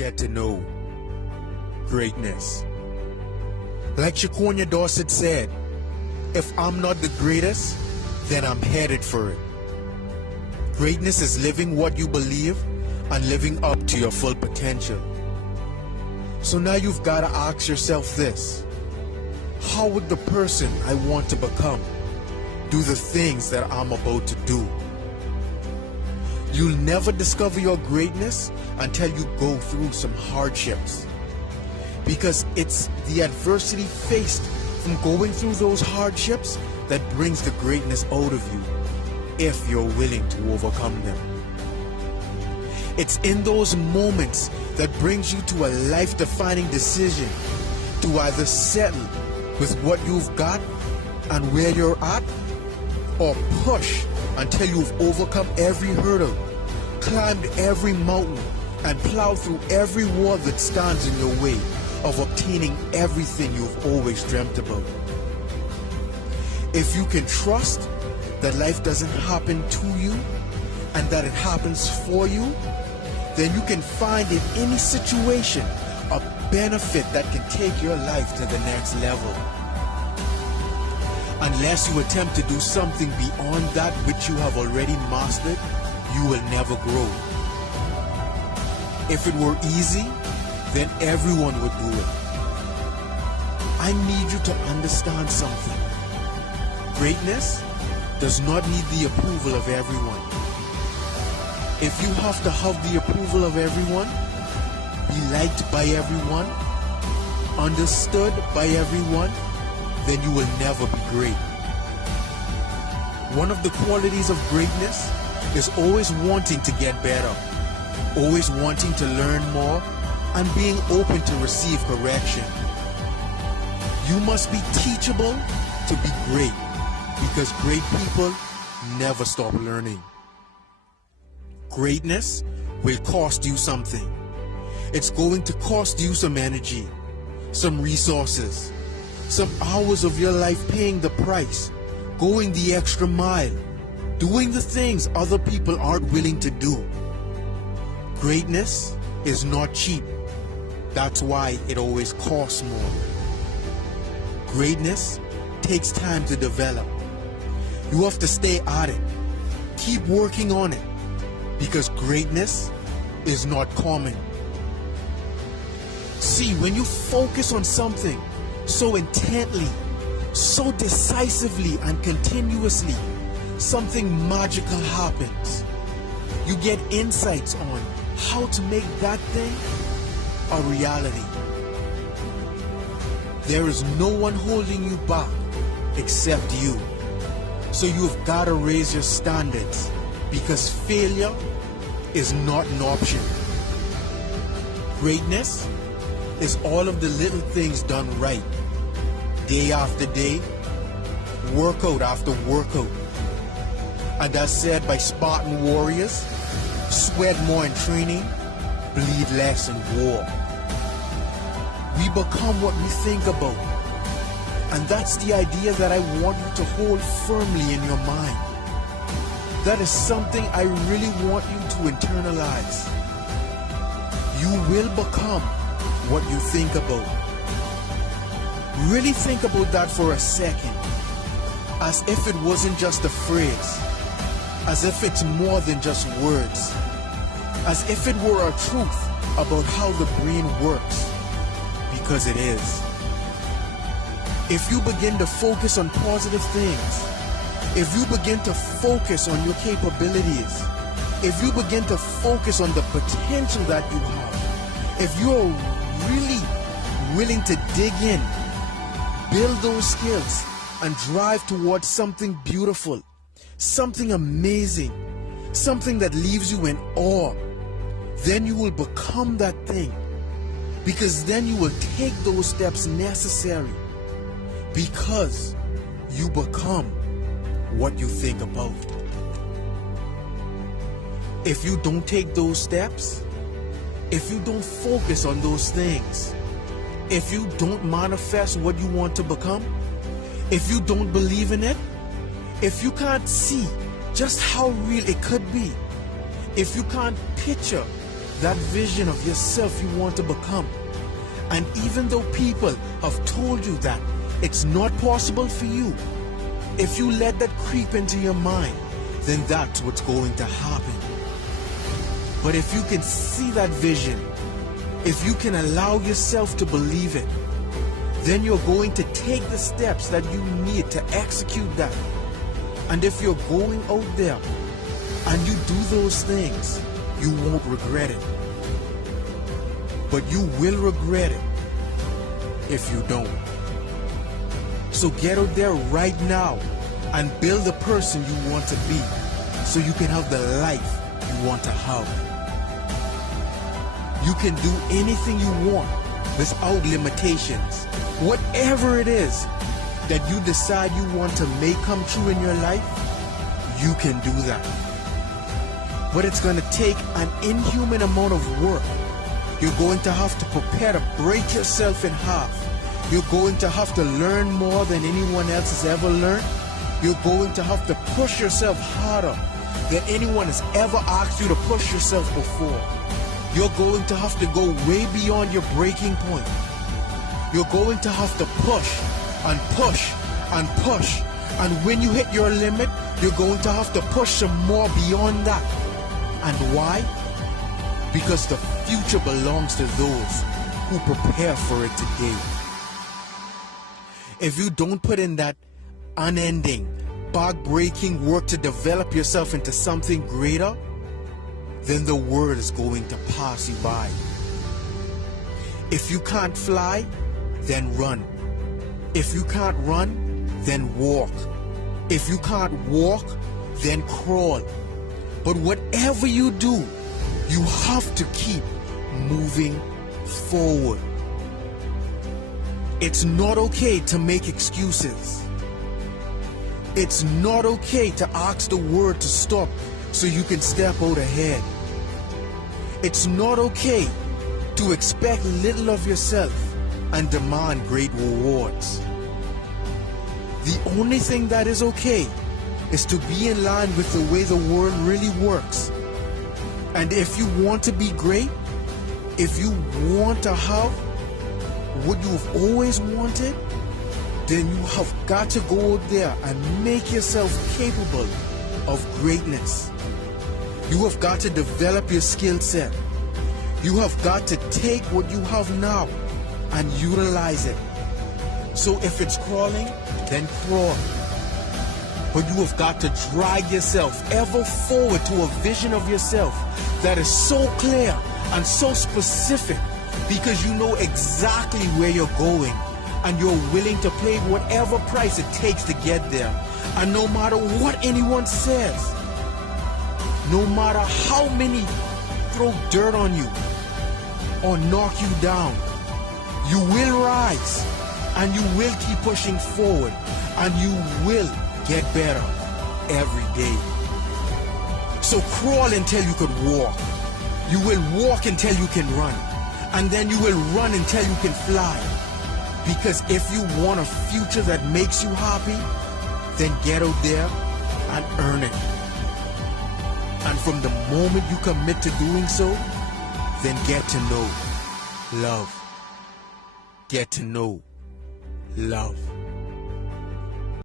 get to know greatness. Like Shakonia Dorset said, if I'm not the greatest, then I'm headed for it. Greatness is living what you believe and living up to your full potential. So now you've got to ask yourself this: how would the person I want to become do the things that I'm about to do? You'll never discover your greatness until you go through some hardships, because it's the adversity faced from going through those hardships that brings the greatness out of you, if you're willing to overcome them. It's in those moments that brings you to a life-defining decision to either settle with what you've got and where you're at, or push until you've overcome every hurdle, climbed every mountain, and plowed through every wall that stands in your way of obtaining everything you've always dreamt about. If you can trust that life doesn't happen to you and that it happens for you, then you can find in any situation a benefit that can take your life to the next level. Unless you attempt to do something beyond that which you have already mastered, you will never grow. If it were easy, then everyone would do it. I need you to understand something. Greatness does not need the approval of everyone. If you have to have the approval of everyone, be liked by everyone, understood by everyone, then you will never be great. One of the qualities of greatness is always wanting to get better, always wanting to learn more, and being open to receive correction. You must be teachable to be great, because great people never stop learning. Greatness will cost you something. It's going to cost you some energy, some resources, some hours of your life paying the price, going the extra mile, doing the things other people aren't willing to do. Greatness is not cheap. That's why it always costs more. Greatness takes time to develop. You have to stay at it. Keep working on it, because greatness is not common. See, when you focus on something so intently, so decisively and continuously, something magical happens. You get insights on how to make that thing a reality. There is no one holding you back except you. So you've got to raise your standards, because failure is not an option. Greatness is all of the little things done right, day after day, workout after workout. And as said by Spartan warriors, sweat more in training, bleed less in war. We become what we think about. And that's the idea that I want you to hold firmly in your mind. That is something I really want you to internalize. You will become what you think about. Really think about that for a second, as if it wasn't just a phrase, as if it's more than just words, as if it were a truth about how the brain works, because it is. If you begin to focus on positive things, if you begin to focus on your capabilities, if you begin to focus on the potential that you have, if you're really willing to dig in, build those skills, and drive towards something beautiful, something amazing, something that leaves you in awe, then you will become that thing. Because then you will take those steps necessary, because you become what you think about. If you don't take those steps, if you don't focus on those things, if you don't manifest what you want to become, if you don't believe in it, if you can't see just how real it could be, if you can't picture that vision of yourself you want to become. And even though people have told you that it's not possible for you, if you let that creep into your mind, then that's what's going to happen. But if you can see that vision, if you can allow yourself to believe it, then you're going to take the steps that you need to execute that. And if you're going out there and you do those things, you won't regret it. But you will regret it if you don't. So get out there right now and build the person you want to be so you can have the life you want to have. You can do anything you want without limitations. Whatever it is that you decide you want to make come true in your life, you can do that. But it's going to take an inhuman amount of work. You're going to have to prepare to break yourself in half. You're going to have to learn more than anyone else has ever learned. You're going to have to push yourself harder than anyone has ever asked you to push yourself before. You're going to have to go way beyond your breaking point. You're going to have to push and push and push. And when you hit your limit, you're going to have to push some more beyond that. And why? Because the future belongs to those who prepare for it today. If you don't put in that unending, back-breaking work to develop yourself into something greater, then the world is going to pass you by. If you can't fly, then run. If you can't run, then walk. If you can't walk, then crawl. But whatever you do, you have to keep moving forward. It's not okay to make excuses. It's not okay to ask the world to stop so you can step out ahead. It's not okay to expect little of yourself and demand great rewards. The only thing that is okay is to be in line with the way the world really works. And if you want to be great, if you want to have what you've always wanted, then you have got to go out there and make yourself capable of greatness. You have got to develop your skill set. You have got to take what you have now and utilize it. So if it's crawling, then crawl. But you have got to drag yourself ever forward to a vision of yourself that is so clear and so specific, because you know exactly where you're going and you're willing to pay whatever price it takes to get there. And no matter what anyone says, no matter how many throw dirt on you or knock you down, you will rise and you will keep pushing forward and you will get better every day. So crawl until you could walk. You will walk until you can run. And then you will run until you can fly. Because if you want a future that makes you happy, then get out there and earn it. And from the moment you commit to doing so, then get to know love. Get to know love.